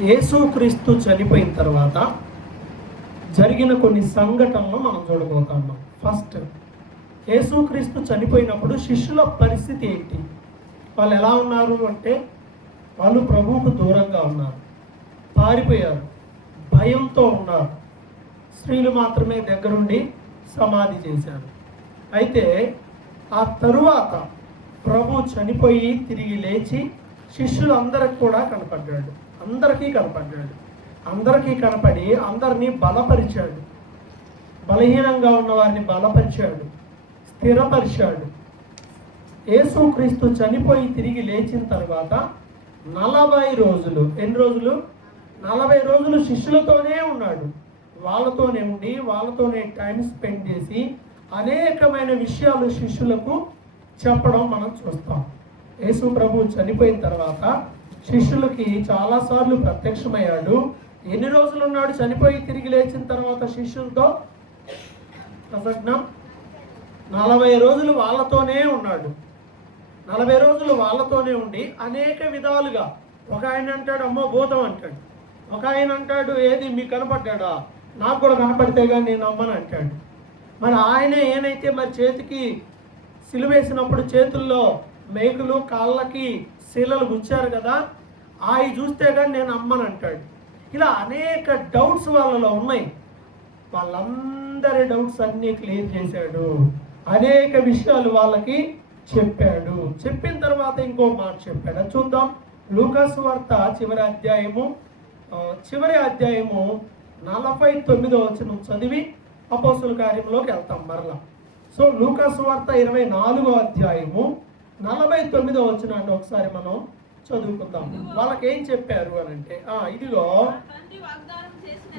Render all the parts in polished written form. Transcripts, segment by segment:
యేసుక్రీస్తు చనిపోయిన తర్వాత జరిగిన కొన్ని సంఘటనలు మనం చూడబోతున్నాం. ఫస్ట్, యేసుక్రీస్తు చనిపోయినప్పుడు శిష్యుల పరిస్థితి ఏంటి? వాళ్ళు ఎలా ఉన్నారు అంటే, వాళ్ళు ప్రభువుకు దూరంగా ఉన్నారు, పారిపోయారు, భయంతో ఉన్నారు. స్త్రీలు మాత్రమే దగ్గరుండి సమాధి చేశారు. అయితే ఆ తరువాత ప్రభు చనిపోయి తిరిగి లేచి శిష్యులందరికి కూడా కనపడ్డాడు. అందరికీ కనపడి అందరినీ బలపరిచాడు. బలహీనంగా ఉన్న వారిని బలపరిచాడు, స్థిరపరిచాడు. యేసుక్రీస్తు చనిపోయి తిరిగి లేచిన తర్వాత 40 రోజులు, ఎన్ని రోజులు? 40 రోజులు శిష్యులతోనే ఉన్నాడు. వాళ్ళతోనే ఉండి వాళ్ళతోనే టైం స్పెండ్ చేసి అనేకమైన విషయాలు శిష్యులకు చెప్పడం మనం చూస్తాం. యేసు ప్రభు చనిపోయిన తర్వాత శిష్యులకి చాలాసార్లు ప్రత్యక్షమయ్యాడు. ఎన్ని రోజులు ఉన్నాడు చనిపోయి తిరిగి లేచిన తర్వాత శిష్యులతో? 40 రోజులు వాళ్ళతోనే ఉన్నాడు. 40 రోజులు వాళ్ళతోనే ఉండి అనేక విధాలుగా, ఒక ఆయన అంటాడు అమ్మో భూతం అంటాడు, ఒక ఆయన అంటాడు ఏది మీకు కనపడ్డా, నాకు కూడా కనపడితే కానీ నేను నమ్మను అంటాడు. మరి ఆయన ఏనైతే మరి చేతికి సిలువేసినప్పుడు చేతుల్లో మేకులు, కాళ్ళకి శీలలు గుచ్చారు కదా, అవి చూస్తే కానీ నేను నమ్మను అంటాడు. ఇలా అనేక డౌట్స్ వాళ్ళలో ఉన్నాయి. వాళ్ళందరి డౌట్స్ అన్నీ క్లియర్ చేశాడు. అనేక విషయాలు వాళ్ళకి చెప్పాడు. చెప్పిన తర్వాత ఇంకో మాట చెప్పాడు. అది చూద్దాం. లూకాసు వార్త చివరి అధ్యాయము 49వ వచనం చదివి అపోస్తుల కార్యంలోకి వెళ్తాం మరలా. సో లూకాసు వార్త 24వ అధ్యాయము 49వ వచనాన్ని ఒకసారి మనం చదువుకుందాం. వాళ్ళకి ఏం చెప్పారు అని అంటే, ఇదిగో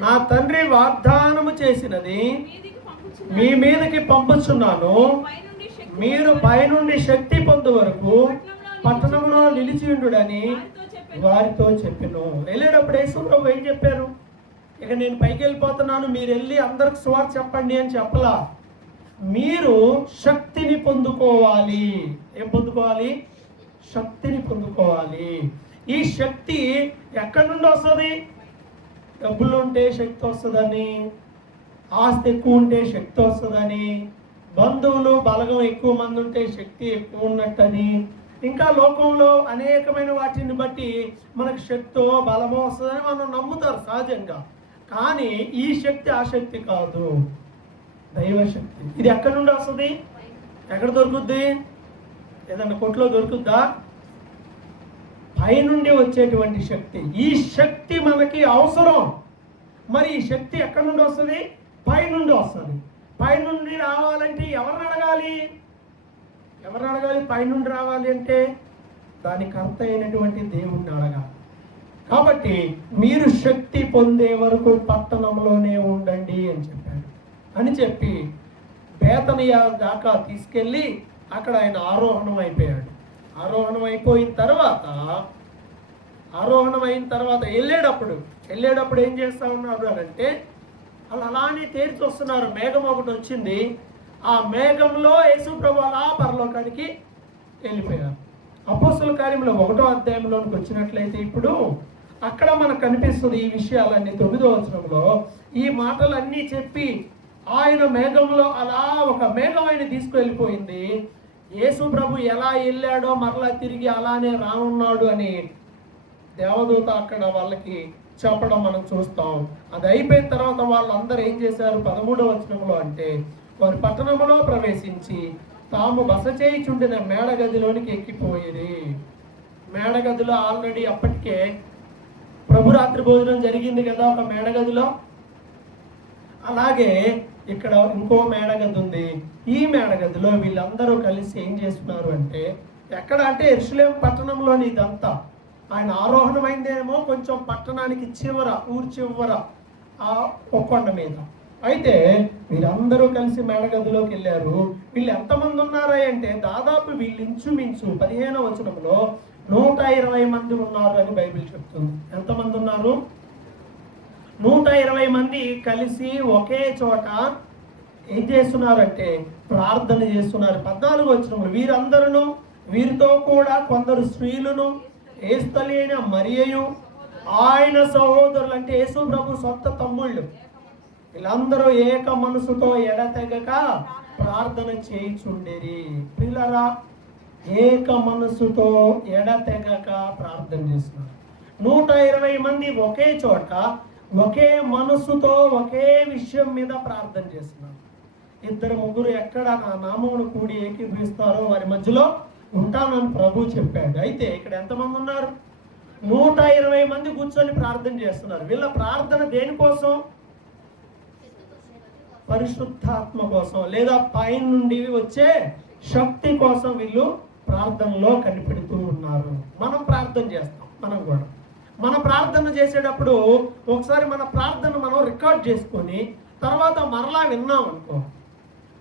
నా తండ్రి వాగ్దానము చేసినది మీ మీదకి పంపుచున్నాను, మీరు పైనుండి శక్తి పొందు వరకు పట్టణంలో నిలిచియుండుడని వారితో చెప్పెను. వెళ్ళేటప్పుడు యేసుప్రభు ఏం చెప్పారు? ఇక నేను పైకి వెళ్ళిపోతున్నాను, మీరు వెళ్ళి అందరికి సువార్త చెప్పండి అని చెప్పలా. మీరు శక్తిని పొందుకోవాలి. ఏం పొందుకోవాలి? శక్తిని పొందుకోవాలి. ఈ శక్తి ఎక్కడి నుండి వస్తుంది? డబ్బులు ఉంటే శక్తి వస్తుందని, ఆస్తి ఎక్కువ ఉంటే శక్తి వస్తుందని, బంధువులు బలగం ఎక్కువ మంది ఉంటే శక్తి ఎక్కువ ఉన్నట్టని, ఇంకా లోకంలో అనేకమైన వాటిని బట్టి మనకు శక్తో బలమో వస్తుందని మనం నమ్ముతారు సహజంగా. కానీ ఈ శక్తి ఆ శక్తి కాదు, దైవశక్తి. ఇది ఎక్కడి నుండి వస్తుంది? ఎక్కడ దొరుకుద్ది? ఏదన్నా కొట్లో దొరుకుద్దా? పైనుండి వచ్చేటువంటి శక్తి. ఈ శక్తి మనకి అవసరం. మరి ఈ శక్తి ఎక్కడి నుండి వస్తుంది? పైనుండి వస్తుంది. పైనుండి రావాలంటే ఎవరిని అడగాలి? పైనుండి రావాలి అంటే దానికి అర్థ అయినటువంటి దేవుణ్ణి అడగాలి. కాబట్టి మీరు శక్తి పొందే వరకు పట్టణంలోనే ఉండండి అని చెప్పాడు. అని చెప్పి బేతనియా దాకా తీసుకెళ్ళి అక్కడ ఆయన ఆరోహణం అయిపోయాడు. ఆరోహణం అయిన తర్వాత వెళ్ళేటప్పుడు ఏం చేస్తూ ఉన్నారు అని అంటే, వాళ్ళు అలానే తేల్చి వస్తున్నారు. మేఘం ఒకటి వచ్చింది. ఆ మేఘంలో యేసు ప్రభు అలా పరలోకానికి వెళ్ళిపోయారు. అపోస్తుల కార్యంలో 1వ అధ్యాయంలోనికి వచ్చినట్లయితే ఇప్పుడు అక్కడ మనకు కనిపిస్తుంది ఈ విషయాలన్నీ. 9వ వచనంలో ఈ మాటలన్నీ చెప్పి ఆయన మేఘంలో అలా ఒక మేఘం ఆయన తీసుకువెళ్ళిపోయింది. యేసు ప్రభు ఎలా వెళ్ళాడో మరలా తిరిగి అలానే రానున్నాడు అని దేవదూత అక్కడ వాళ్ళకి చెప్పడం మనం చూస్తాం. అది అయిపోయిన తర్వాత వాళ్ళందరూ ఏం చేశారు? 13వ వచనంలో అంటే, వారి పట్టణంలో ప్రవేశించి తాము బస చేయుచుండిన మేడగదిలోనికి ఎక్కిపోయేది. మేడగదిలో ఆల్రెడీ అప్పటికే ప్రభు రాత్రి భోజనం జరిగింది కదా ఒక మేడగదిలో. అలాగే ఇక్కడ ఇంకో మేడగది ఉంది. ఈ మేడగదిలో వీళ్ళందరూ కలిసి ఏం చేస్తున్నారు అంటే, ఎక్కడ అంటే యెరూషలేము పట్టణంలోని ఇదంతా. ఆయన ఆరోహణమైందేమో కొంచెం పట్టణానికి ఊరి చివర ఒక కొండ మీద. అయితే వీళ్ళందరూ కలిసి మేడగదిలోకి వెళ్ళారు. వీళ్ళు ఎంతమంది ఉన్నారా అంటే, దాదాపు వీళ్ళు ఇంచుమించు 15వ వచనంలో 120 మంది ఉన్నారు అని బైబిల్ చెప్తుంది. ఎంతమంది ఉన్నారు? 120 మంది కలిసి ఒకే చోట ఏం చేస్తున్నారంటే ప్రార్థన చేస్తున్నారు. 14వ వచనంలో వీరందరూ వీరితో కూడా కొందరు స్త్రీలను ఏస్తలి అయిన మరియయు ఆయన సహోదరులు అంటే యేసు ప్రభు సొంత తమ్ముళ్ళు వీళ్ళందరూ ఏక మనసుతో ఎడతెగక ప్రార్థన చేయుచుండేరి. పిల్లరా, ఏక మనసుతో ఎడతెగక ప్రార్థన చేస్తున్నారు. 120 మంది ఒకే చోట ఒకే మనసుతో ఒకే విషయం మీద ప్రార్థన చేస్తున్నారు. 2-3 ఎక్కడ నా నామమును కూడి ఏకీభవిస్తారో వారి మధ్యలో ఉంటానని ప్రభు చెప్పాడు. అయితే ఇక్కడ ఎంతమంది ఉన్నారు? 120 మంది కూర్చొని ప్రార్థన చేస్తున్నారు. వీళ్ళ ప్రార్థన దేనికోసం? పరిశుద్ధాత్మ కోసం, లేదా పైన నుండి వచ్చే శక్తి కోసం వీళ్ళు ప్రార్థనలో కనిపెడుతూ ఉన్నారు. మనం ప్రార్థన చేస్తాం. మనం కూడా మన ప్రార్థన చేసేటప్పుడు ఒకసారి మన ప్రార్థన మనం రికార్డ్ చేసుకొని తర్వాత మరలా విన్నాం అనుకో,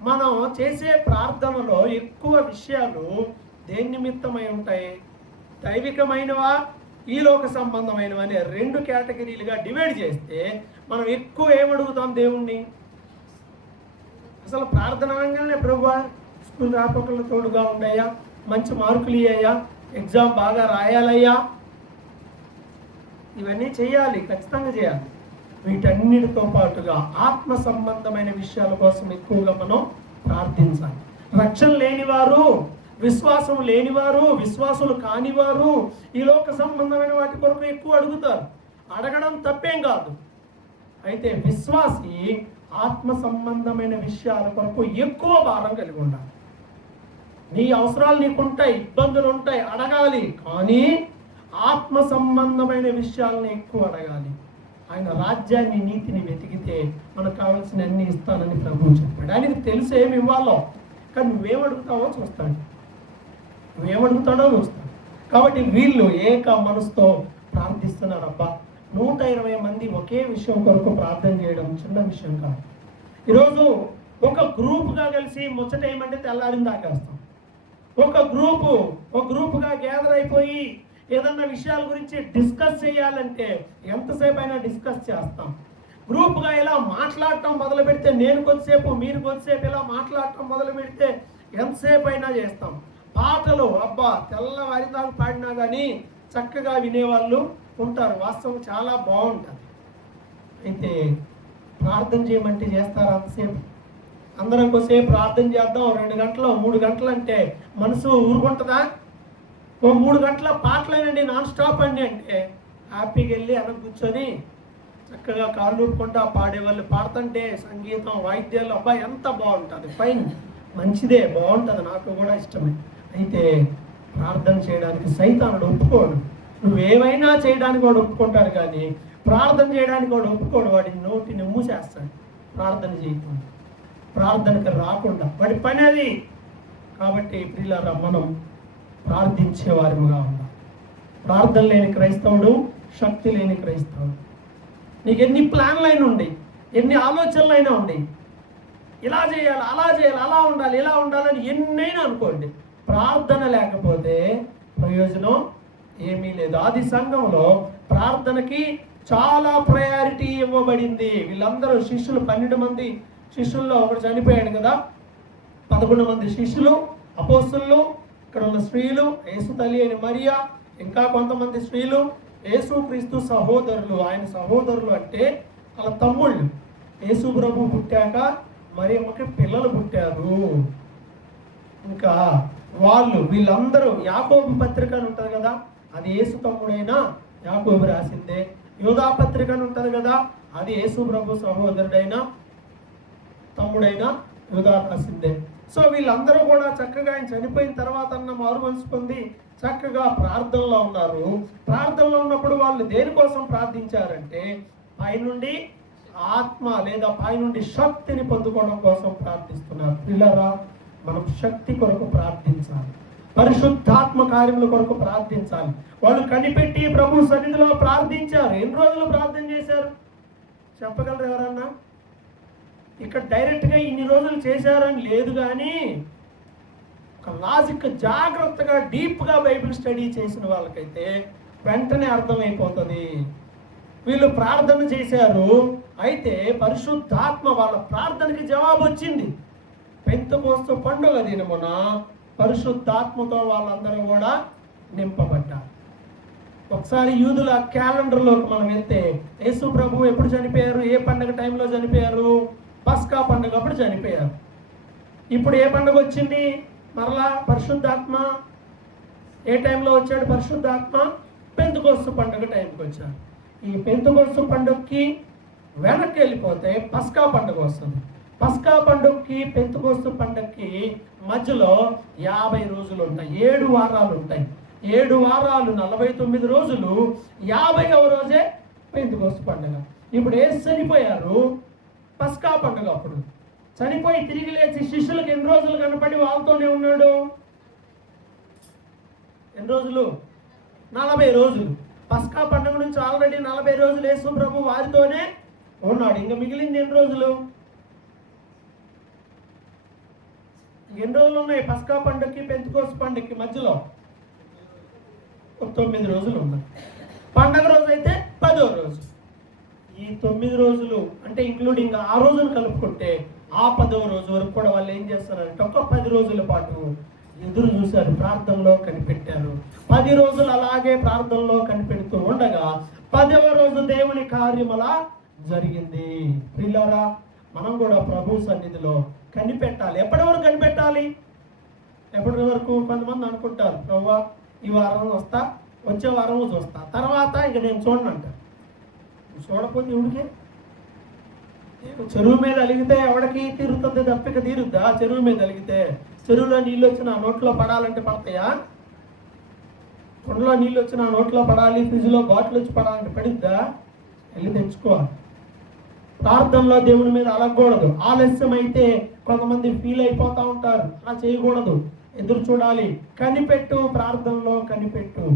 మనం చేసే ప్రార్థనలో ఎక్కువ విషయాలు దేని నిమిత్తమై ఉంటాయి? దైవికమైనవా, ఈ లోక సంబంధమైనవా అనే 2 కేటగిరీలుగా డివైడ్ చేస్తే మనం ఎక్కువ ఏమడుగుతాం దేవుణ్ణి? అసలు ప్రార్థన అనగానే ప్రభువా స్కూల్ రాపకలు తోడుగా ఉండయ్యా, మంచి మార్కులు ఇయ్యా, ఎగ్జామ్ బాగా రాయాలయ్యా, ఇవన్నీ చేయాలి, ఖచ్చితంగా చేయాలి. వీటన్నిటితో పాటుగా ఆత్మ సంబంధమైన విషయాల కోసం ఎక్కువగా మనం ప్రార్థించాలి. రక్షణ లేనివారు, విశ్వాసం లేనివారు, విశ్వాసులు కానివారు ఈ లోక సంబంధమైన వాటి కొరకు ఎక్కువ అడుగుతారు. అడగడం తప్పేం కాదు. అయితే విశ్వాసి ఆత్మ సంబంధమైన విషయాల కొరకు ఎక్కువ భారం కలిగి ఉండాలి. నీ అవసరాలు నీకుంటాయి, ఇబ్బందులు ఉంటాయి, అడగాలి. కానీ ఆత్మ సంబంధమైన విషయాలను ఎక్కువ అడగాలి. ఆయన రాజ్యాన్ని, నీతిని వెతికితే మనకు కావాల్సిన అన్ని ఇస్తానని ప్రభువు చెప్పాడు. ఆయనకి తెలుసు ఏమి ఇవ్వాలో, కానీ నువ్వేమడుగుతావో చూస్తాడు, నువ్వేమడుగుతాడో చూస్తాడు. కాబట్టి వీళ్ళు ఏక మనసుతో ప్రార్థిస్తున్నారు. అబ్బా, 120 మంది ఒకే విషయం కొరకు ప్రార్థన చేయడం చిన్న విషయం కాదు. ఈరోజు ఒక గ్రూప్గా కలిసి ముచ్చట ఏమంటే తెల్లారిని దాకేస్తాం. ఒక గ్రూపుగా గ్యాదర్ అయిపోయి ఏదన్నా విషయాల గురించి డిస్కస్ చేయాలంటే ఎంతసేపు అయినా డిస్కస్ చేస్తాం. గ్రూప్గా ఇలా మాట్లాడటం మొదలు పెడితే, నేను కొద్దిసేపు మీరు కొద్దిసేపు ఇలా మాట్లాడటం మొదలు పెడితే ఎంతసేపు అయినా చేస్తాం. పాటలు అబ్బా తెల్లవారి దాకా పాడినా కానీ చక్కగా వినేవాళ్ళు ఉంటారు. వాస్తవం చాలా బాగుంటుంది. అయితే ప్రార్థన చేయమంటే చేస్తారా? అంతసేపు అందరం కొద్దిసేపు ప్రార్థన చేద్దాం, 2 గంటలు 3 గంటలు అంటే మనసు ఊరుకుంటుందా? ఓ 3 గంటల పాటలేనండి, నాన్ స్టాప్ అండి అంటే హ్యాపీగా వెళ్ళి వెనక కూర్చొని చక్కగా కాళ్ళు ఊరుకుంటా పాడేవాళ్ళు పాడుతుంటే సంగీతం, వాయిద్యాలు అబ్బాయి ఎంత బాగుంటుంది. ఫైన్, మంచిదే, బాగుంటుంది, నాకు కూడా ఇష్టమే. అయితే ప్రార్థన చేయడానికి సైతానుడు ఒప్పుకోడు. నువ్వేమైనా చేయడానికి వాడు ఒప్పుకుంటాడు, కానీ ప్రార్థన చేయడానికి వాడు ఒప్పుకోడు. వాడి నోటిని మూసేస్తాడు ప్రార్థన చేయకుండా, ప్రార్థనకు రాకుండా. వాడి పని అది. కాబట్టి ప్రియులారా, మనం ప్రార్థించే వారిగా ఉండాలి. ప్రార్థన లేని క్రైస్తవుడు శక్తి లేని క్రైస్తవుడు. నీకు ఎన్ని ప్లాన్లు అయినా ఉండి, ఎన్ని ఆలోచనలు అయినా ఉండి, ఇలా చేయాలి, అలా చేయాలి, అలా ఉండాలి, ఇలా ఉండాలని ఎన్నైనా అనుకోండి, ప్రార్థన లేకపోతే ప్రయోజనం ఏమీ లేదు. ఆది సంఘంలో ప్రార్థనకి చాలా ప్రయారిటీ ఇవ్వబడింది. వీళ్ళందరూ శిష్యులు, 12 మంది శిష్యుల్లో ఒకడు చనిపోయాడు కదా, 11 మంది శిష్యులు, అపోస్తులు, ఇక్కడ ఉన్న స్త్రీలు, యేసు తల్లి అయిన మరియా, ఇంకా కొంతమంది స్త్రీలు, యేసు క్రీస్తు సహోదరులు. ఆయన సహోదరులు అంటే వాళ్ళ తమ్ముళ్ళు. యేసు ప్రభు పుట్టాక మరియమ్మకి పిల్లలు పుట్టారు. ఇంకా వీళ్ళందరూ యాకోబు పత్రిక అని ఉంటుంది కదా, అది యేసు తమ్ముడైన యాకోబు రాసిందే. యోధా పత్రిక అని ఉంటుంది కదా, అది యేసు ప్రభు సహోదరుడైన తమ్ముడైన యోధా రాసిందే. సో వీళ్ళందరూ కూడా చక్కగా ఆయన చనిపోయిన తర్వాత మారు మనసు పొంది చక్కగా ప్రార్థనలో ఉన్నారు. ప్రార్థనలో ఉన్నప్పుడు వాళ్ళు దేనికోసం ప్రార్థించారంటే పైనుండి ఆత్మ లేదా పైనుండి శక్తిని పొందుకోవడం కోసం ప్రార్థిస్తున్నారు. పిల్లరా, మనం శక్తి కొరకు ప్రార్థించాలి, పరిశుద్ధాత్మ కార్యముల కొరకు ప్రార్థించాలి. వాళ్ళు కనిపెట్టి ప్రభు సన్నిధిలో ప్రార్థించారు. ఎన్ని రోజులు ప్రార్థన చేశారు చెప్పగలరు ఎవరన్నా? ఇక్కడ డైరెక్ట్గా ఇన్ని రోజులు చేశారని లేదు, కానీ ఒక లాజిక్ జాగ్రత్తగా డీప్గా బైబిల్ స్టడీ చేసిన వాళ్ళకైతే వెంటనే అర్థమైపోతుంది. వీళ్ళు ప్రార్థన చేశారు, అయితే పరిశుద్ధాత్మ వాళ్ళ ప్రార్థనకి జవాబు వచ్చింది. పెంతెకోస్తు పండుగ దినమున పరిశుద్ధాత్మతో వాళ్ళందరూ కూడా నింపబడ్డారు. ఒకసారి యూదుల క్యాలెండర్లోకి మనం వెళ్తే యేసు ప్రభు ఎప్పుడు చనిపోయారు, ఏ పండుగ టైంలో చనిపోయారు? పస్కా పండుగ అప్పుడు చనిపోయారు. ఇప్పుడు ఏ పండుగ వచ్చింది? మరలా పరిశుద్ధాత్మ ఏ టైంలో వచ్చాడు? పరిశుద్ధాత్మ పెంతెకొస్తు పండుగ టైంకి వచ్చాడు. ఈ పెంతెకొస్తు పండుగకి వెనక్కి వెళ్ళిపోతే పస్కా పండుగ వస్తుంది. పస్కా పండుగకి పెంతెకొస్తు పండుగకి మధ్యలో 50 రోజులు ఉంటాయి, 7 వారాలు ఉంటాయి. 7 వారాలు 49 రోజులు, 50వ రోజే పెంతెకొస్తు పండుగ. ఇప్పుడు యేసు చనిపోయారు, పస్కా పండుగ. అప్పుడు చనిపోయి తిరిగి లేచి శిష్యులకు ఎన్ని రోజులు కనపడి వాళ్ళతోనే ఉన్నాడు? ఎన్ని రోజులు? 40 రోజులు. పస్కా పండుగ నుంచి ఆల్రెడీ 40 రోజులు యేసు ప్రభు వారితోనే ఉన్నాడు. ఇంకా మిగిలింది ఎన్ని రోజులు? ఎన్ని రోజులు ఉన్నాయి పస్కా పండుగకి పెంతెకొస్తు పండుగకి మధ్యలో? 9 రోజులు ఉన్నాయి. పండగ రోజు అయితే 10వ రోజు. ఈ 9 రోజులు అంటే ఇంక్లూడింగ్ ఆ రోజును కలుపుకుంటే ఆ 10వ రోజు వరకు కూడా వాళ్ళు ఏం చేస్తారంటే ఒక 10 రోజుల పాటు ఎదురు చూశారు, ప్రార్థనలో కనిపెట్టారు. 10 రోజులు అలాగే ప్రార్థనలో కనిపెడుతూ ఉండగా 10వ రోజు దేవుని కార్యములా జరిగింది. ప్రియులారా, మనం కూడా ప్రభు సన్నిధిలో కనిపెట్టాలి. ఎప్పటి వరకు కనిపెట్టాలి? ఎప్పటి వరకు? కొంతమంది అనుకుంటారు, ప్రభువా ఈ వారం వస్తా, వచ్చే వారం చూస్తా, తర్వాత ఇక నేను చూడనంట. చూడకపోతే ఎవడికి? చెరువు మీద అలిగితే ఎవడికి తీరుతుంది? దప్పిక తీరుద్దా? చెరువు మీద అలిగితే చెరువులో నీళ్ళు వచ్చి నా నోట్లో పడాలంటే పడతాయా? కొండలో నీళ్ళు వచ్చి నా నోట్లో పడాలి, ఫ్రిడ్జ్లో బాటిల్ వచ్చి పడాలంటే పడిద్దా? వెళ్ళి తెచ్చుకోవాలి. ప్రార్థనలో దేవుని మీద అలగకూడదు. ఆలస్యం అయితే కొంతమంది ఫీల్ అయిపోతూ ఉంటారు. అలా చేయకూడదు, ఎదురు చూడాలి. కనిపెట్టు, ప్రార్థనలో కనిపెట్టు.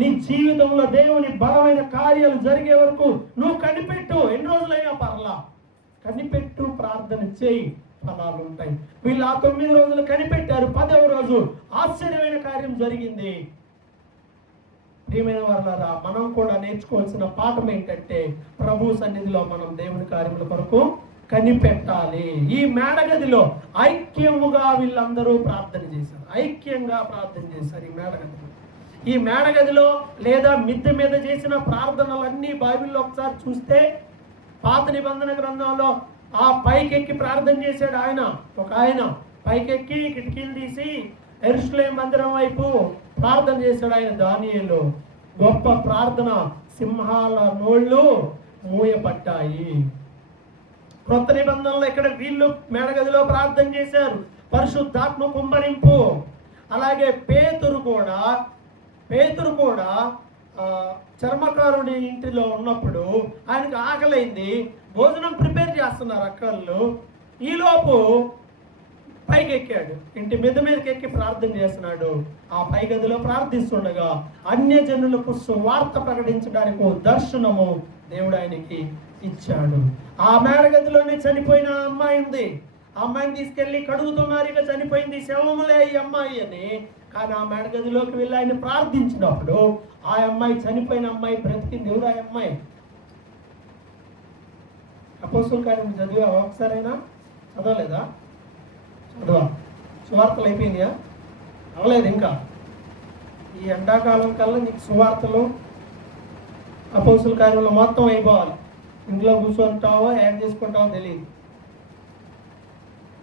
నీ జీవితంలో దేవుని బలమైన కార్యాలు జరిగే వరకు నువ్వు కనిపెట్టు. ఎన్ని రోజులైనా పర్లా, కనిపెట్టు, ప్రార్థన చేయి, ఫలాలు ఉంటాయి. వీళ్ళు ఆ 9 రోజులు కనిపెట్టారు. 10వ రోజు ఆశ్చర్యమైన కార్యం జరిగింది. ప్రియమైన వారలారా, మనం కూడా నేర్చుకోవాల్సిన పాఠం ఏంటంటే ప్రభు సన్నిధిలో మనం దేవుని కార్యముల కొరకు కనిపెట్టాలి. ఈ మేడగదిలో ఐక్యముగా వీళ్ళందరూ ప్రార్థన చేశారు, ఐక్యంగా ప్రార్థన చేశారు. ఈ మేడగదిలో లేదా మిద్దె మీద చేసిన ప్రార్థనలన్నీ బైబిల్లో ఒకసారి చూస్తే పాత నిబంధన గ్రంథంలో ఆ పైకెక్కి ప్రార్థన చేశాడు ఒక ఆయన పైకెక్కి కిటికీలు తీసి యెరూషలేము మందిరం వైపు ప్రార్థన చేశాడు ఆయన. దానియేలు గొప్ప ప్రార్థన, సింహాల నోళ్ళు మూయపట్టాయి. కొత్త నిబంధనలో ఇక్కడ వీళ్ళు మేడగదిలో ప్రార్థన చేశారు, పరిశుద్ధాత్మ కుమ్మరింపు. అలాగే పేతురు కూడా చర్మకారుడి ఇంటిలో ఉన్నప్పుడు ఆయనకు ఆకలైంది, భోజనం ప్రిపేర్ చేస్తున్నారు అక్కళ్ళు. ఈలోపు పైకి ఎక్కాడు, ఇంటి మీదకి ఎక్కి ప్రార్థన చేస్తున్నాడు. ఆ పై గదిలో ప్రార్థిస్తుండగా అన్యజనులకు సువార్త ప్రకటించడానికి దర్శనము దేవుడు ఆయనకి ఇచ్చాడు. ఆ మేడగదిలోనే చనిపోయిన అమ్మాయి ఉంది. ఆ అమ్మాయిని తీసుకెళ్ళి కడుగుతున్నారు, ఇక చనిపోయింది, శవములే ఈ అమ్మాయి అని. కానీ ఆ మేడగదిలోకి వెళ్ళి ఆయన ప్రార్థించినప్పుడు ఆ అమ్మాయి, చనిపోయిన అమ్మాయి బ్రతికింది. ఎవరు ఆ అమ్మాయి? అపోస్తుల కార్యం చదివా? ఒకసారైనా చదవలేదా? చదవా. సువార్తలు అయిపోయిందా? అవలేదు ఇంకా. ఈ ఎండాకాలం కల్లా నీకు సువార్తలు అపోస్తుల కార్యంలో మొత్తం అయిపోవాలి. ఇంట్లో కూర్చుంటావో యాడ్ చేసుకుంటావో తెలియదు.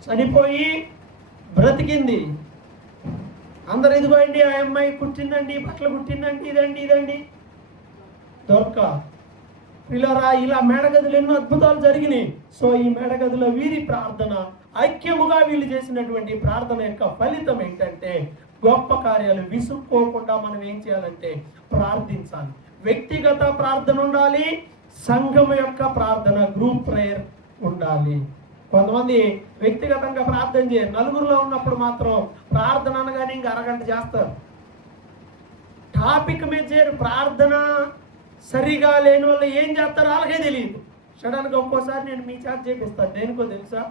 చనిపోయి బ్రతికింది. అందరు ఇదిగోండి ఆ అమ్మాయి కుట్టిందండి, బట్టలు కుట్టిందండి, ఇదండి దొరక పిల్లరా. ఇలా మేడగదులు ఎన్నో అద్భుతాలు జరిగినాయి. సో ఈ మేడగదిలో వీరి ప్రార్థన, ఐక్యముగా వీళ్ళు చేసినటువంటి ప్రార్థన యొక్క ఫలితం ఏంటంటే గొప్ప కార్యాలు. విసుక్కోకుండా మనం ఏం చేయాలంటే ప్రార్థించాలి. వ్యక్తిగత ప్రార్థన ఉండాలి, సంఘం యొక్క ప్రార్థన, గ్రూప్ ప్రేయర్ ఉండాలి. కొంతమంది వ్యక్తిగతంగా ప్రార్థన చేయరు, నలుగురిలో ఉన్నప్పుడు మాత్రం ప్రార్థన అనగానే ఇంకా అరగంట చేస్తారు. టాపిక్ మీద చేయరు. ప్రార్థన సరిగా లేని వాళ్ళు ఏం చేస్తారో అలాగే తెలియదు. సడన్గా ఒక్కోసారి నేను మీ చేత చేపిస్తాను. దేనికో తెలుసా?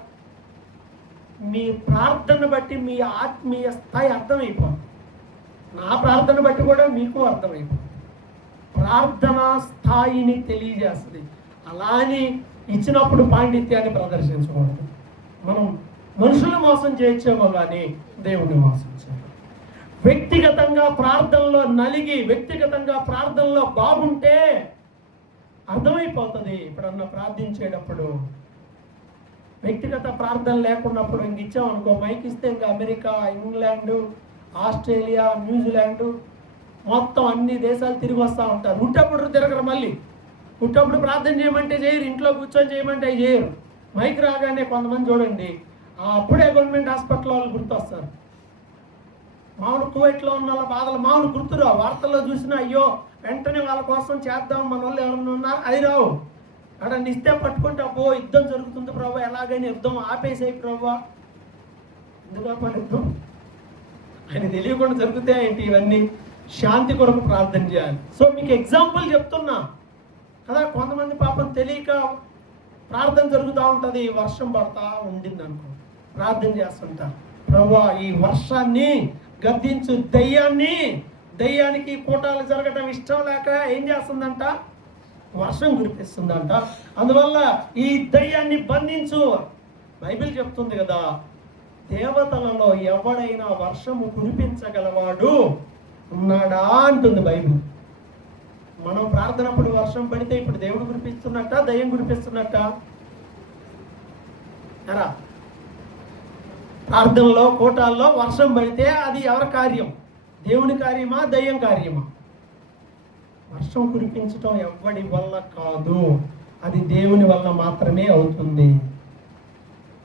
మీ ప్రార్థన బట్టి మీ ఆత్మీయ స్థాయి అర్థమైపోతుంది. నా ప్రార్థన బట్టి కూడా మీకు అర్థమైపోతుంది. ప్రార్థన స్థాయిని తెలియజేస్తుంది. అలా అని ఇచ్చినప్పుడు పాండిత్యాన్ని ప్రదర్శించకూడదు. మనం మనుషులు మోసం చేయొచ్చేమో కానీ దేవుణ్ణి మోసం చేయాలి. వ్యక్తిగతంగా ప్రార్థనలో నలిగి, వ్యక్తిగతంగా ప్రార్థనలో బాగుంటే అర్థమైపోతుంది. ఇప్పుడన్నా ప్రార్థించేటప్పుడు వ్యక్తిగత ప్రార్థన లేకున్నప్పుడు ఇంక ఇచ్చామనుకో, మైక్ ఇస్తే ఇంకా అమెరికా, ఇంగ్లాండ్, ఆస్ట్రేలియా, న్యూజిలాండ్ మొత్తం అన్ని దేశాలు తిరిగి వస్తూ ఉంటారు. ఉట్టప్పుడు తిరగరు, మళ్ళీ ఉట్టప్పుడు ప్రార్థన చేయమంటే చేయరు, ఇంట్లో కూర్చొని చేయమంటే చేయరు. మైక్ రాగానే కొంతమంది చూడండి అప్పుడే గవర్నమెంట్ హాస్పిటల్ వాళ్ళు గుర్తొస్తారు. మామూలు కువైట్లో ఉన్న వాళ్ళ బాధలు మామూలు గుర్తురావు. వార్తల్లో చూసినా అయ్యో వెంటనే వాళ్ళ కోసం చేద్దాం, మన వాళ్ళు ఎవరన్నా ఉన్నారు అది రావు. అక్కడ ఇస్తే పట్టుకుంటే అబ్బో యుద్ధం జరుగుతుంది ప్రభు, ఎలాగైనా యుద్ధం ఆపేసాయి ప్రభు. ఎందుకు ఆపాలి యుద్ధం? ఆయన తెలియకుండా జరుగుతాయి ఏంటి ఇవన్నీ? శాంతి కొరకు ప్రార్థన చేయాలి. సో మీకు ఎగ్జాంపుల్ చెప్తున్నా కదా. కొంతమంది పాపం తెలియక ప్రార్థన జరుగుతూ ఉంటుంది, వర్షం పడతా ఉండింది అనుకో, ప్రార్థన చేస్తుంటారు, ప్రభు ఈ వర్షాన్ని గద్దించు, దయ్యానికి కూటాలు జరగటం ఇష్టం లేక ఏం చేస్తుందంట, వర్షం కురిపిస్తుందంట. అందువల్ల ఈ దయ్యాన్ని బంధించు. బైబిల్ చెప్తుంది కదా, దేవతలలో ఎవడైనా వర్షము కురిపించగలవాడు ఉన్నాడా అంటుంది బైబిల్. మనం ప్రార్థనప్పుడు వర్షం పడితే ఇప్పుడు దేవుడు కురిపిస్తున్నట్ట, దయ్యం కురిపిస్తున్నట్ట? ఎరా ప్రార్థనలో కూటాల్లో వర్షం పడితే అది ఎవరి కార్యం? దేవుని కార్యమా, దయ్యం కార్యమా? వర్షం కురిపించటం ఎవడి వల్ల కాదు, అది దేవుని వల్ల మాత్రమే అవుతుంది.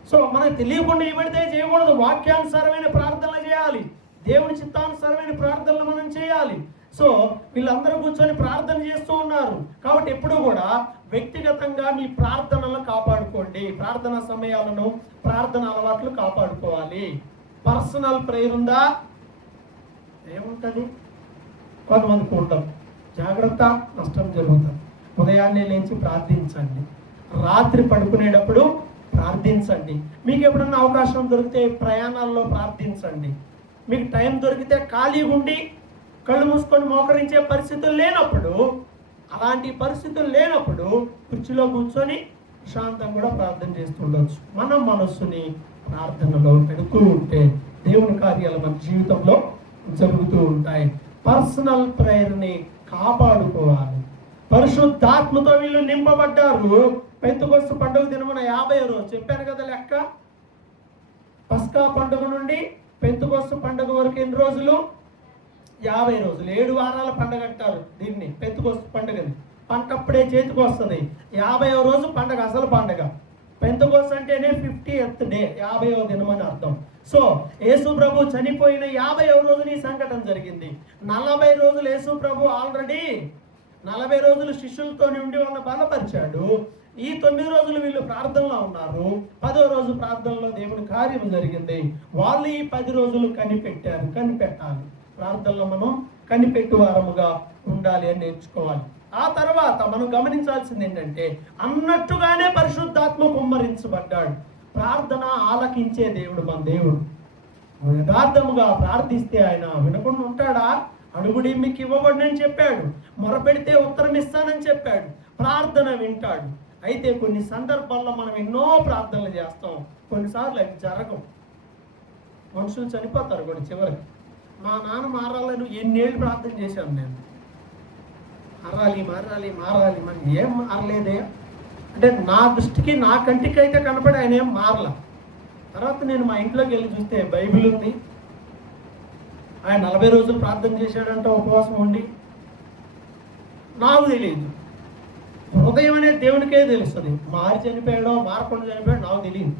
సో మనకు తెలియకుండా ఏమడితే చేయకూడదు. వాక్యానుసారమైన ప్రార్థనలు చేయాలి, దేవుని చిత్తానుసారమైన ప్రార్థనలు మనం చేయాలి. సో వీళ్ళందరూ కూర్చొని ప్రార్థన చేస్తూ ఉన్నారు కాబట్టి ఎప్పుడూ కూడా వ్యక్తిగతంగా మీ ప్రార్థనలను కాపాడుకోండి. ప్రార్థన సమయాలను, ప్రార్థన అలవాట్లు కాపాడుకోవాలి. పర్సనల్ ప్రేయర్ ఉందా? ఏముంటుంది? కొంతమందికి ఉంటాం. జాగ్రత్త, నష్టం జరుగుతుంది. ఉదయాన్నే లేచి ప్రార్థించండి, రాత్రి పడుకునేటప్పుడు ప్రార్థించండి. మీకు ఎప్పుడన్నా అవకాశం దొరికితే ప్రయాణాల్లో ప్రార్థించండి. మీకు టైం దొరికితే ఖాళీగా ఉండి కళ్ళు మూసుకొని మోకరించే పరిస్థితులు లేనప్పుడు, అలాంటి పరిస్థితులు లేనప్పుడు కుర్చీలో కూర్చొని ప్రశాంతంగా కూడా ప్రార్థన చేస్తుండొచ్చు. మన మనస్సుని ప్రార్థనలో పెడుతూ ఉంటే దేవుని కార్యాలు మన జీవితంలో జరుగుతూ ఉంటాయి. పర్సనల్ ప్రేయర్ని కాపాడుకోవాలి. పరిశుద్ధాత్మతో వీళ్ళు నింపబడ్డారు. పెంతెకొస్తు పండుగ దినమున 50వ రోజు చెప్పాను కదా లెక్క. పస్కా పండుగ నుండి పెంతెకొస్తు పండుగ వరకు ఎన్ని రోజులు? 50 రోజులు. 7 వారాల పండుగ అంటారు దీన్ని, పెంతెకొస్తు పండుగని. పంట అప్పుడే చేతికి వస్తుంది. 50వ రోజు పండుగ, అసలు పండుగ. పెంతెకొస్తు అంటేనే 50th డే, 50వ దినం అని అర్థం. సో యేసు ప్రభు చనిపోయిన 50వ రోజున ఈ సంఘటన జరిగింది. 40 రోజులు యేసు ప్రభు ఆల్రెడీ 40 రోజులు శిష్యులతో ఉండి వాళ్ళని బలపరిచాడు. ఈ 9 రోజులు వీళ్ళు ప్రార్థనలో ఉన్నారు. 10వ రోజు ప్రార్థనలో దేవుని కార్యం జరిగింది. వాళ్ళు ఈ 10 రోజులు కనిపెట్టారు. కనిపెట్టాలి, ప్రార్థనలో మనం కనిపెట్టు వారముగా ఉండాలి అని నేర్చుకోవాలి. ఆ తర్వాత మనం గమనించాల్సింది ఏంటంటే, అన్నట్టుగానే పరిశుద్ధాత్మ కుమ్మరించబడ్డాడు. ప్రార్థన ఆలకించే దేవుడు మన దేవుడు. యథార్థముగా ప్రార్థిస్తే ఆయన వినకుండా ఉంటాడా? అడుగుడి మీకు ఇవ్వబడినని చెప్పాడు, మొరపెడితే ఉత్తరం ఇస్తానని చెప్పాడు. ప్రార్థన వింటాడు. అయితే కొన్ని సందర్భాల్లో మనం ఎన్నో ప్రార్థనలు చేస్తాం, కొన్నిసార్లు అవి జరగవు. మనుషులు చనిపోతారు కూడా చివరికి. మా నాన్న మారాలని ఎన్నేళ్ళు ప్రార్థన చేశాను నేను, మారాలి మారాలి మారాలి, మరి ఏం మారలేదే అంటే నా దృష్టికి, నా కంటికి అయితే కనపడి ఆయన ఏం మారల. తర్వాత నేను మా ఇంట్లోకి వెళ్ళి చూస్తే బైబిల్ ఉంది. ఆయన 40 రోజులు ప్రార్థన చేశాడంట ఉపవాసం ఉండి. నాకు తెలియదు, హృదయం అనేది దేవునికే తెలుస్తుంది. మారి చనిపోయాడో మారకుండా చనిపోయాడో నాకు తెలియదు.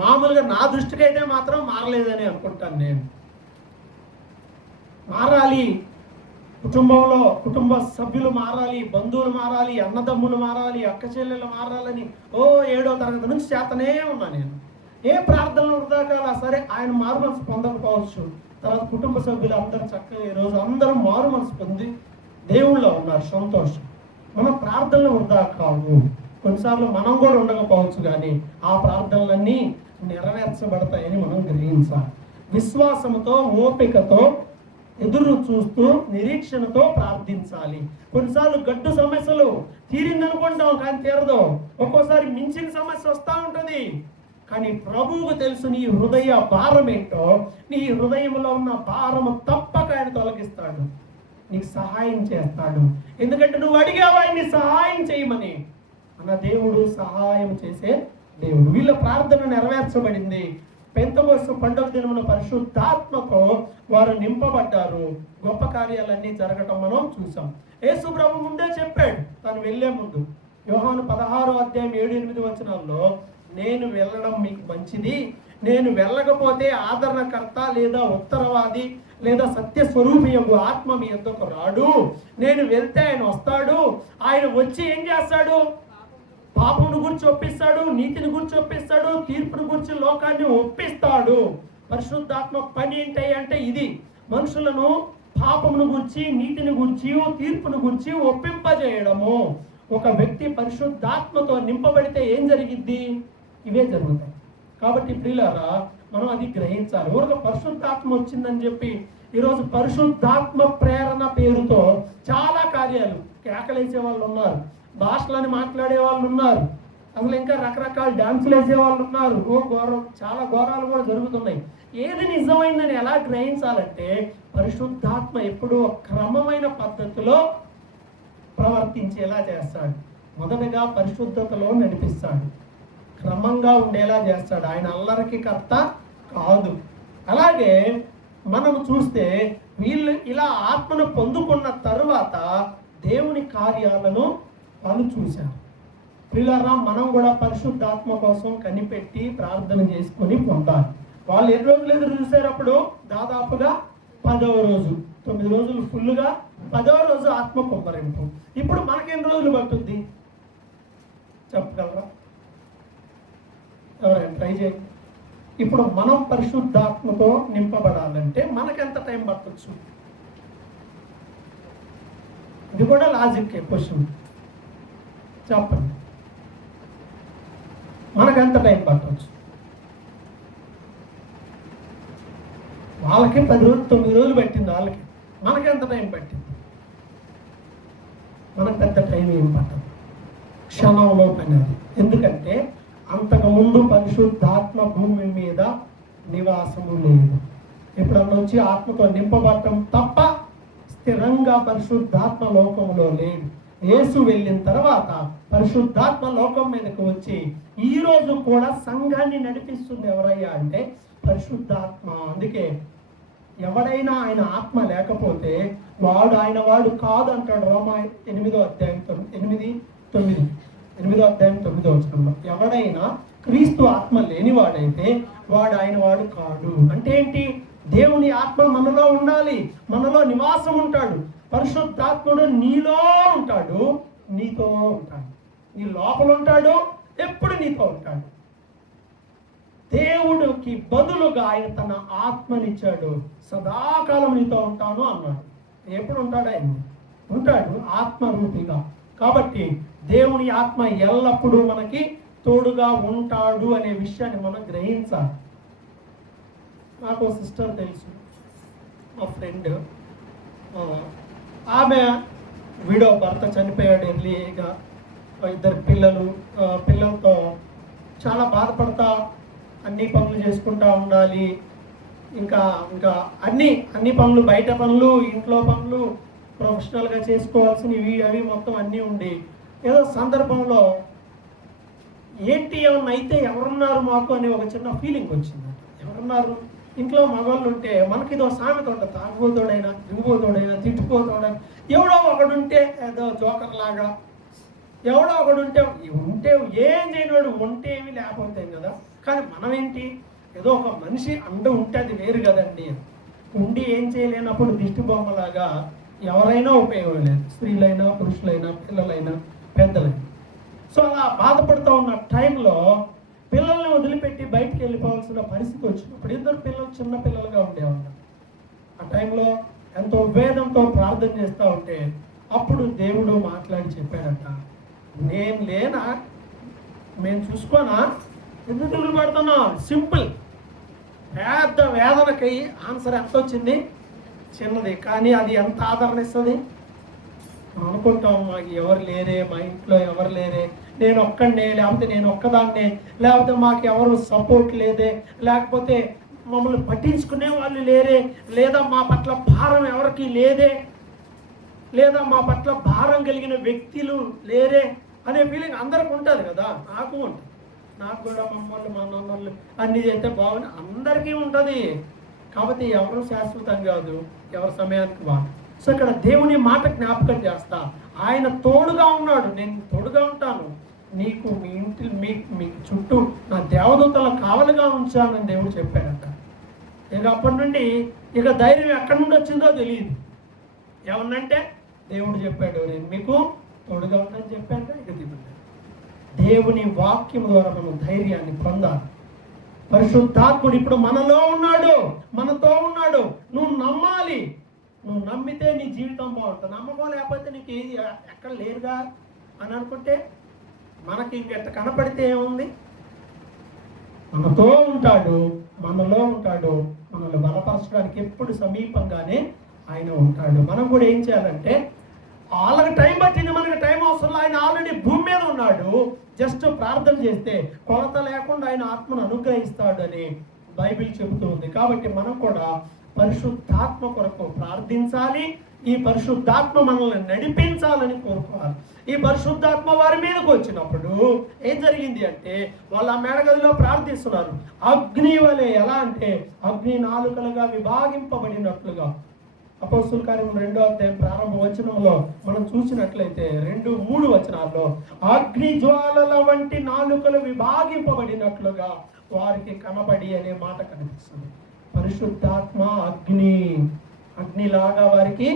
మామూలుగా నా దృష్టికి అయితే మాత్రం మారలేదని అనుకుంటాను నేను. మారాలి, కుటుంబంలో కుటుంబ సభ్యులు మారాలి, బంధువులు మారాలి, అన్నదమ్ములు మారాలి, అక్క చెల్లెలు మారాలని 7వ తరగతి నుంచి చేతనే ఉన్నా నేను. ఏ ప్రార్థనలు వృధాకాల సరే, ఆయన మారు మనసు పొందకపోవచ్చు. తర్వాత కుటుంబ సభ్యులు అందరూ చక్కగా ఈరోజు అందరూ మారు మనసు పొంది దేవుళ్ళో ఉన్నారు, సంతోషం. మన ప్రార్థనలు వృధా కావు. కొన్నిసార్లు మనం కూడా ఉండకపోవచ్చు, కానీ ఆ ప్రార్థనలన్నీ నెరవేర్చబడతాయని మనం గ్రహించాలి. విశ్వాసంతో, ఓపికతో ఎదురు చూస్తూ నిరీక్షణతో ప్రార్థించాలి. కొన్నిసార్లు గడ్డు సమస్యలు తీరిందనుకుంటాం, కానీ తీరదు. ఒక్కోసారి మించిన సమస్య వస్తూ ఉంటుంది. కానీ ప్రభువుకు తెలుసు నీ హృదయ భారం ఏంటో. నీ హృదయంలో ఉన్న భారము తప్పక ఆయన తొలగిస్తాడు, నీకు సహాయం చేస్తాడు. ఎందుకంటే నువ్వు అడిగావు ఆయన్ని సహాయం చేయమని. మన దేవుడు సహాయం చేసే దేవుడు. వీళ్ళ ప్రార్థన నెరవేర్చబడింది. పెంతెకొస్తు పండుగ దినమున పరిశుద్ధాత్మతో వారు నింపబడ్డారు. గొప్ప కార్యాలన్నీ జరగటం మనం చూసాం. యేసు ప్రభు ముందే చెప్పాడు తను వెళ్లే ముందు. యోహాను 16:7-8 నేను వెళ్ళడం మీకు మంచిది, నేను వెళ్ళకపోతే ఆదరణకర్త లేదా ఉత్తరవాది లేదా సత్య స్వరూపియగు ఆత్మ మీ యొద్దకు రాడు. నేను వెళ్తే ఆయన వస్తాడు. ఆయన వచ్చి ఏం చేస్తాడు? పాపమును గురించి ఒప్పిస్తాడు, నీతిని గురించి ఒప్పిస్తాడు, తీర్పును గురించి లోకాన్ని ఒప్పిస్తాడు. పరిశుద్ధాత్మ పని ఏంటి అంటే ఇది, మనుషులను పాపమును గురించి, నీతిని గురించి, తీర్పును గురించి ఒప్పింపజేయడము. ఒక వ్యక్తి పరిశుద్ధాత్మతో నింపబడితే ఏం జరిగిద్ది? ఇవే జరుగుతాయి. కాబట్టి ప్రియులారా, మనం అది గ్రహించాలి. ఊరిక పరిశుద్ధాత్మ వచ్చిందని చెప్పి ఈరోజు పరిశుద్ధాత్మ ప్రేరణ పేరుతో చాలా కార్యాలు, కేకలేసే వాళ్ళు ఉన్నారు, భాషలని మాట్లాడే వాళ్ళు ఉన్నారు, అసలు ఇంకా రకరకాల డాన్సులు వేసే వాళ్ళు ఉన్నారు. ఘోరం, చాలా ఘోరాలు కూడా జరుగుతున్నాయి. ఏది నిజమైందని ఎలా గ్రహించాలంటే, పరిశుద్ధాత్మ ఎప్పుడూ క్రమమైన పద్ధతిలో ప్రవర్తించేలా చేస్తాడు. మొదటగా పరిశుద్ధతలో నడిపిస్తాడు, క్రమంగా ఉండేలా చేస్తాడు. ఆయన అల్లరికి కర్త కాదు. అలాగే మనం చూస్తే వీళ్ళు ఇలా ఆత్మను పొందుకున్న తరువాత దేవుని కార్యాలను వాళ్ళు చూశారు. పిల్లరా, మనం కూడా పరిశుద్ధాత్మ కోసం కనిపెట్టి ప్రార్థన చేసుకొని పొందాలి. వాళ్ళు ఎన్ని రోజులు ఎదురు చూశారు? అప్పుడు దాదాపుగా 10వ రోజు, 9 రోజులు ఫుల్గా, 10వ రోజు ఆత్మ కుమ్మరింపు. ఇప్పుడు మనకెన్ని రోజులు పడుతుంది చెప్పగలరా? ఎవరైనా ట్రై చేయండి. ఇప్పుడు మనం పరిశుద్ధాత్మతో నింపబడాలంటే మనకెంత టైం పట్టవచ్చు? ఇది కూడా లాజిక్ క్వశ్చన్. చెప్పండి, మనకెంత టైం పట్టవచ్చు? వాళ్ళకి 10 రోజులు 9 రోజులు పట్టింది వాళ్ళకి, మనకెంత టైం పట్టింది? మనకు పెద్ద టైం ఏం పట్టదు, క్షణంలో పని అది. ఎందుకంటే అంతకుముందు పరిశుద్ధాత్మ భూమి మీద నివాసము లేదు. ఎప్పుడన్నా వచ్చి ఆత్మతో నింపబడటం తప్ప స్థిరంగా పరిశుద్ధాత్మ లోకంలో లేడు. యేసు వెళ్ళిన తర్వాత పరిశుద్ధాత్మ లోకం మీదకి వచ్చి ఈ రోజు కూడా సంఘాన్ని నడిపిస్తుంది ఎవరయ్యా అంటే పరిశుద్ధాత్మ. అందుకే ఎవడైనా ఆయన ఆత్మ లేకపోతే వాడు ఆయన వాడు కాదు అంటాడు. రోమా 8:9 ఎవడైనా క్రీస్తు ఆత్మ లేనివాడైతే వాడు ఆయన వాడు కాడు. అంటే ఏంటి? దేవుని ఆత్మ మనలో ఉండాలి, మనలో నివాసం ఉంటాడు. పరిశుద్ధాత్ముడు నీలో ఉంటాడు, నీతో ఉంటాడు, నీ లోపల ఉంటాడు, ఎప్పుడు నీతో ఉంటాడు. దేవుడికి బదులుగా ఆయన తన ఆత్మనిచ్చాడు. సదాకాలం నీతో ఉంటాను అన్నాడు. ఎప్పుడు ఉంటాడు? ఆయన ఉంటాడు ఆత్మరూపిగా. కాబట్టి దేవుని ఆత్మ ఎల్లప్పుడూ మనకి తోడుగా ఉంటాడు అనే విషయాన్ని మనం గ్రహించాలి. నాకు సిస్టర్ తెలుసు, మా ఫ్రెండ్. ఆమె వీడో భర్త చనిపోయాడు ఎర్లీగా, 2 పిల్లలతో చాలా బాధపడతా అన్ని పనులు చేసుకుంటూ ఉండాలి. ఇంకా అన్ని పనులు, బయట పనులు, ఇంట్లో పనులు, ప్రొఫెషనల్గా చేసుకోవాల్సినవి అవి మొత్తం అన్నీ ఉండి ఏదో సందర్భంలో ఏంటి ఏమన్నా అయితే ఎవరున్నారు మాకు అనే ఒక చిన్న ఫీలింగ్ వచ్చింది. ఎవరున్నారు? ఇంట్లో మగవాళ్ళు ఉంటే మనకి ఇదో సామెత ఉంటుంది, తాగుబోతోడైనా, దిగుబోతోడైనా, తిట్టుపోతోడైనా, ఎవడో ఒకడుంటే ఏదో జోకర్ లాగా, ఎవడో ఒకడుంటే ఏం చేయనివాడు ఉంటే ఏమి లేకపోతే కదా. కానీ మనం ఏంటి, ఏదో ఒక మనిషి అండ ఉంటే అది వేరు కదండి. ఉండి ఏం చేయలేనప్పుడు దిష్టి బొమ్మలాగా ఎవరైనా ఉపయోగం లేదు, స్త్రీలైనా, పురుషులైనా, పిల్లలైనా, పెద్దలైనా. సో అలా బాధపడుతూ ఉన్న టైంలో పిల్లల్ని వదిలిపెట్టి బయటికి వెళ్ళిపోవాల్సిన పరిస్థితి వచ్చినప్పుడు 2 పిల్లలు చిన్న పిల్లలుగా ఉండేవాళ్ళు. ఆ టైంలో ఎంతో వేదంతో ప్రార్థన చేస్తూ ఉంటే అప్పుడు దేవుడు మాట్లాడి చెప్పాడట, నేను లేనా, మేము చూసుకోనా, ఎందుకు తిరుగులు పడుతున్నా? సింపుల్. పెద్ద వేదనకి ఆన్సర్ ఎంత వచ్చింది? చిన్నది, కానీ అది ఎంత ఆదరణ ఇస్తుంది? మనం అనుకుంటాం మాకు ఎవరు లేరే, మా ఇంట్లో ఎవరు లేరే, నేను ఒక్కడినే, లేకపోతే నేను ఒక్కదాన్నే, లేకపోతే మాకు ఎవరు సపోర్ట్ లేదే, లేకపోతే మమ్మల్ని పట్టించుకునే వాళ్ళు లేరే, లేదా మా పట్ల భారం ఎవరికి లేదే, లేదా మా పట్ల భారం కలిగిన వ్యక్తులు లేరే అనే ఫీలింగ్ అందరికి ఉంటుంది కదా. నాకు ఉంటుంది, నాకు కూడా మమ్మల్ని మా నాన్నలు అన్నీ చేస్తే బాగుంది, అందరికీ ఉంటుంది. కాబట్టి ఎవరు శాశ్వతం కాదు, ఎవరి సమయానికి వాళ్ళు. సో ఇక్కడ దేవుని మాట జ్ఞాపకం చేస్తా, ఆయన తోడుగా ఉన్నాడు, నేను తోడుగా ఉంటాను, నీకు మీ ఇంటి మీ చుట్టూ నా దేవదూతల కావలిగా ఉంచానని దేవుడు చెప్పాడట. ఇక అప్పటి నుండి ఇక ధైర్యం ఎక్కడి నుండి వచ్చిందో తెలియదు. ఏమన్నంటే దేవుడు చెప్పాడు, నేను మీకు తోడుగా ఉంటానని చెప్పాక ఇక దిగుతాడు. దేవుని వాక్యం ద్వారా మనం ధైర్యాన్ని పొందాలి. పరిశుద్ధాత్ముడు ఇప్పుడు మనలో ఉన్నాడు, మనతో ఉన్నాడు. నువ్వు నమ్మాలి, నువ్వు నమ్మితే నీ జీవితం బాగుంటుంది. నమ్మకం లేకపోతే నీకు ఏది ఎక్కడ లేదుగా అని అనుకుంటే మనకి ఇంకెట్ట కనపడితే ఏముంది? మనతో ఉంటాడు, మనలో ఉంటాడు, మనల్ని బలపరచడానికి ఎప్పుడు సమీపంగానే ఆయన ఉంటాడు. మనం కూడా ఏం చేయాలంటే, వాళ్ళకి టైం పట్టింది, మనకి టైం అవసరం. ఆయన ఆల్రెడీ భూమి మీద ఉన్నాడు, జస్ట్ ప్రార్థన చేస్తే కొలత లేకుండా ఆయన ఆత్మను అనుగ్రహిస్తాడు అని బైబిల్ చెబుతూ ఉంది. కాబట్టి మనం కూడా పరిశుద్ధాత్మ కొరకు ప్రార్థించాలి. ఈ పరిశుద్ధాత్మ మనల్ని నడిపించాలని కోరుకోవాలి. ఈ పరిశుద్ధాత్మ వారి మీదకి వచ్చినప్పుడు ఏం జరిగింది అంటే, వాళ్ళ మేడగదిలో ప్రార్థిస్తున్నారు. అగ్ని వలె, ఎలా అంటే అగ్ని నాలుకలుగా విభాగింపబడినట్లుగా. అపోస్తుల కార్యం 2వ అధ్యాయం ప్రారంభ వచనంలో మనం చూసినట్లయితే 2-3 వచనాల్లో అగ్ని జ్వాలల వంటి నాలుకలు విభాగింపబడినట్లుగా వారికి కనబడి అనే మాట కనిపిస్తుంది. పరిశుద్ధాత్మ అగ్నిలాగా వారికి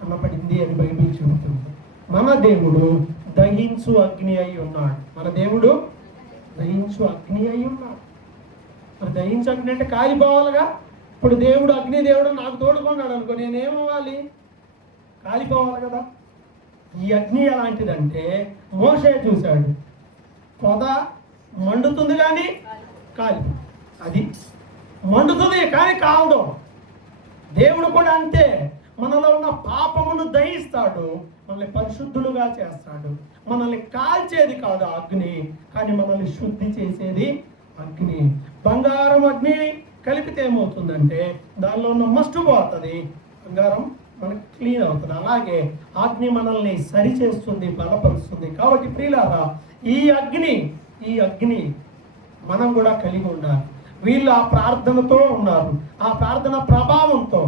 కనపడింది అని బైబిల్ చెబుతుంది. మన దేవుడు దహించు అగ్ని అయి ఉన్నాడు. మన దేవుడు దహించు అగ్ని అయి ఉన్నాడు. మరి దహించు అగ్ని అంటే కాలిపోవాలిగా. ఇప్పుడు దేవుడు అగ్ని దేవుడు నాకు తోడుకున్నాడు అనుకో, నేనేమవ్వాలి? కాలిపోవాలి కదా. ఈ అగ్ని ఎలాంటిదంటే, మోషే చూశాడు, పొద మండుతుంది కానీ కాలి, అది మండుతుంది కానీ కాలదు. దేవుడు కూడా అంతే, మనలో ఉన్న పాపమును దహిస్తాడు, మనల్ని పరిశుద్ధులుగా చేస్తాడు. మనల్ని కాల్చేది కాదు అగ్ని, కానీ మనల్ని శుద్ధి చేసేది అగ్ని. బంగారం అగ్ని కలిపితే ఏమవుతుందంటే దానిలో ఉన్న మస్టు పోతుంది, బంగారం మనకి క్లీన్ అవుతుంది. అలాగే అగ్ని మనల్ని సరిచేస్తుంది, బలపరుస్తుంది. కాబట్టి ప్రియులారా, ఈ అగ్ని మనం కూడా కలిగి ఉండాలి. వీళ్ళు ఆ ప్రార్థనతో ఉన్నారు, ఆ ప్రార్థన ప్రభావంతో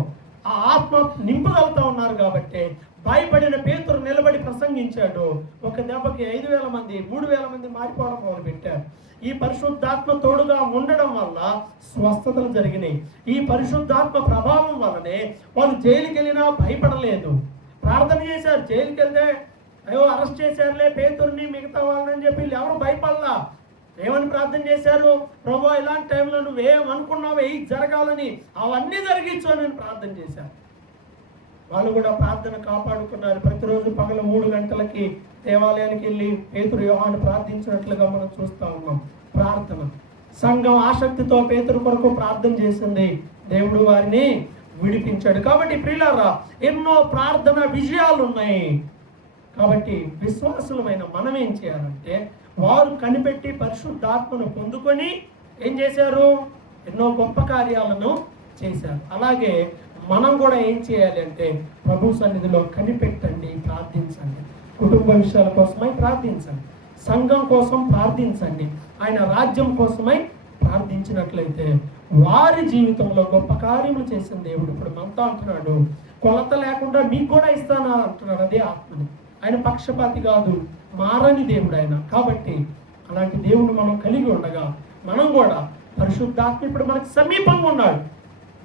ఆ ఆత్మ నింపుదలతో ఉన్నారు. కాబట్టి భయపడిన పేతురు నిలబడి ప్రసంగించాడు. ఒక దెబ్బకి 5,000 మంది 3,000 మంది మారిపోవడం మొదలు పెట్టారు. ఈ పరిశుద్ధాత్మ తోడుగా ఉండడం వల్ల స్వస్థతలు జరిగినాయి. ఈ పరిశుద్ధాత్మ ప్రభావం వల్లనే వాళ్ళు జైలుకి వెళ్ళినా భయపడలేదు, ప్రార్థన చేశారు. జైలుకి వెళ్తే అయ్యో అరెస్ట్ చేశారులే పేతురుని మిగతా వాళ్ళని చెప్పి ఎవరు భయపడలా. ఏమని ప్రార్థన చేశారు? ప్రభు ఇలాంటి టైంలో నువ్వేమనుకున్నావు ఏది జరగాలని, అవన్నీ జరిగించు అని ప్రార్థన చేశారు. వాళ్ళు కూడా ప్రార్థన కాపాడుకున్నారు. ప్రతిరోజు పగలు 3 గంటలకి దేవాలయానికి వెళ్ళి పేతురు యోహాను ప్రార్థించినట్లుగా మనం చూస్తూ ఉన్నాం. ప్రార్థన సంఘం ఆసక్తితో పేతురు కొరకు ప్రార్థన చేసింది, దేవుడు వారిని విడిపించాడు. కాబట్టి ప్రియులారా, ఎన్నో ప్రార్థన విజయాలు ఉన్నాయి. కాబట్టి విశ్వాసులమైన మనం ఏం చేయాలంటే, వారు కనిపెట్టి పరిశుద్ధాత్మను పొందుకొని ఏం చేశారు? ఎన్నో గొప్ప కార్యాలను చేశారు. అలాగే మనం కూడా ఏం చేయాలి అంటే, ప్రభు సన్నిధిలో కనిపెట్టండి, ప్రార్థించండి. కుటుంబ విషయాల కోసమై ప్రార్థించండి, సంఘం కోసం ప్రార్థించండి, ఆయన రాజ్యం కోసమై ప్రార్థించినట్లయితే వారి జీవితంలో గొప్ప కార్యములు చేసిన దేవుడు ఇప్పుడు మనతో అంటున్నాడు, కొలత లేకుండా మీకు కూడా ఇస్తానా అంటున్నాడు. అదే ఆత్మని. ఆయన పక్షపాతి కాదు, మారని దేవుడు ఆయన. కాబట్టి అలాంటి దేవుడు మనం కలిగి ఉండగా మనం కూడా పరిశుద్ధాత్మ ఇప్పుడు మనకు సమీపంగా ఉన్నాడు.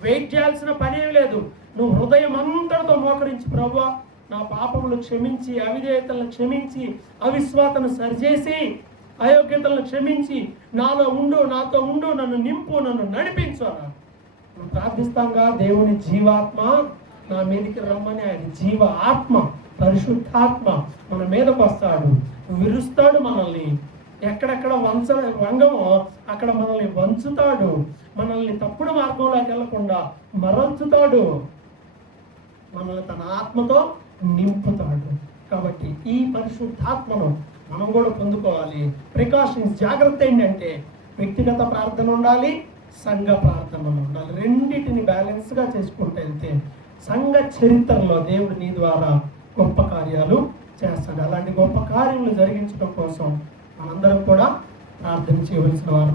వెయిట్ చేయాల్సిన పని ఏమి లేదు. నువ్వు హృదయం అంతటితో మోకరించి, ప్రభువా నా పాపములు క్షమించి, అవిధేయతలను క్షమించి, అవిశ్వాసను సరిచేసి, అయోగ్యతలను క్షమించి, నాలో ఉండు, నాతో ఉండు, నన్ను నింపు, నన్ను నడిపించు అన్నాడు. మనం ప్రార్థిస్తాంగా, దేవుని జీవాత్మ నా మీదకి రమ్మని. ఆయన జీవ ఆత్మ, పరిశుద్ధాత్మ మన మీదకు వస్తాడు, విరుస్తాడు మనల్ని. ఎక్కడెక్కడ వంగమో అక్కడ మనల్ని వంచుతాడు, మనల్ని తప్పుడు మార్గంలోకి వెళ్లకుండా మరల్చుతాడు, మనల్ని తన ఆత్మతో నింపుతాడు. కాబట్టి ఈ పరిశుద్ధాత్మను మనం కూడా పొందుకోవాలి. ప్రికాషన్స్, జాగ్రత్త ఏంటంటే వ్యక్తిగత ప్రార్థన ఉండాలి, సంఘ ప్రార్థన ఉండాలి. రెండింటిని బ్యాలెన్స్గా చేసుకుంటూ వెళ్తే సంఘ చరిత్రలో దేవుడు నీ ద్వారా గొప్ప కార్యాలు చేస్తాడు. అలాంటి గొప్ప కార్యములు జరిగించడం కోసం మనందరం కూడా ప్రార్థన చేయవలసిన వారు.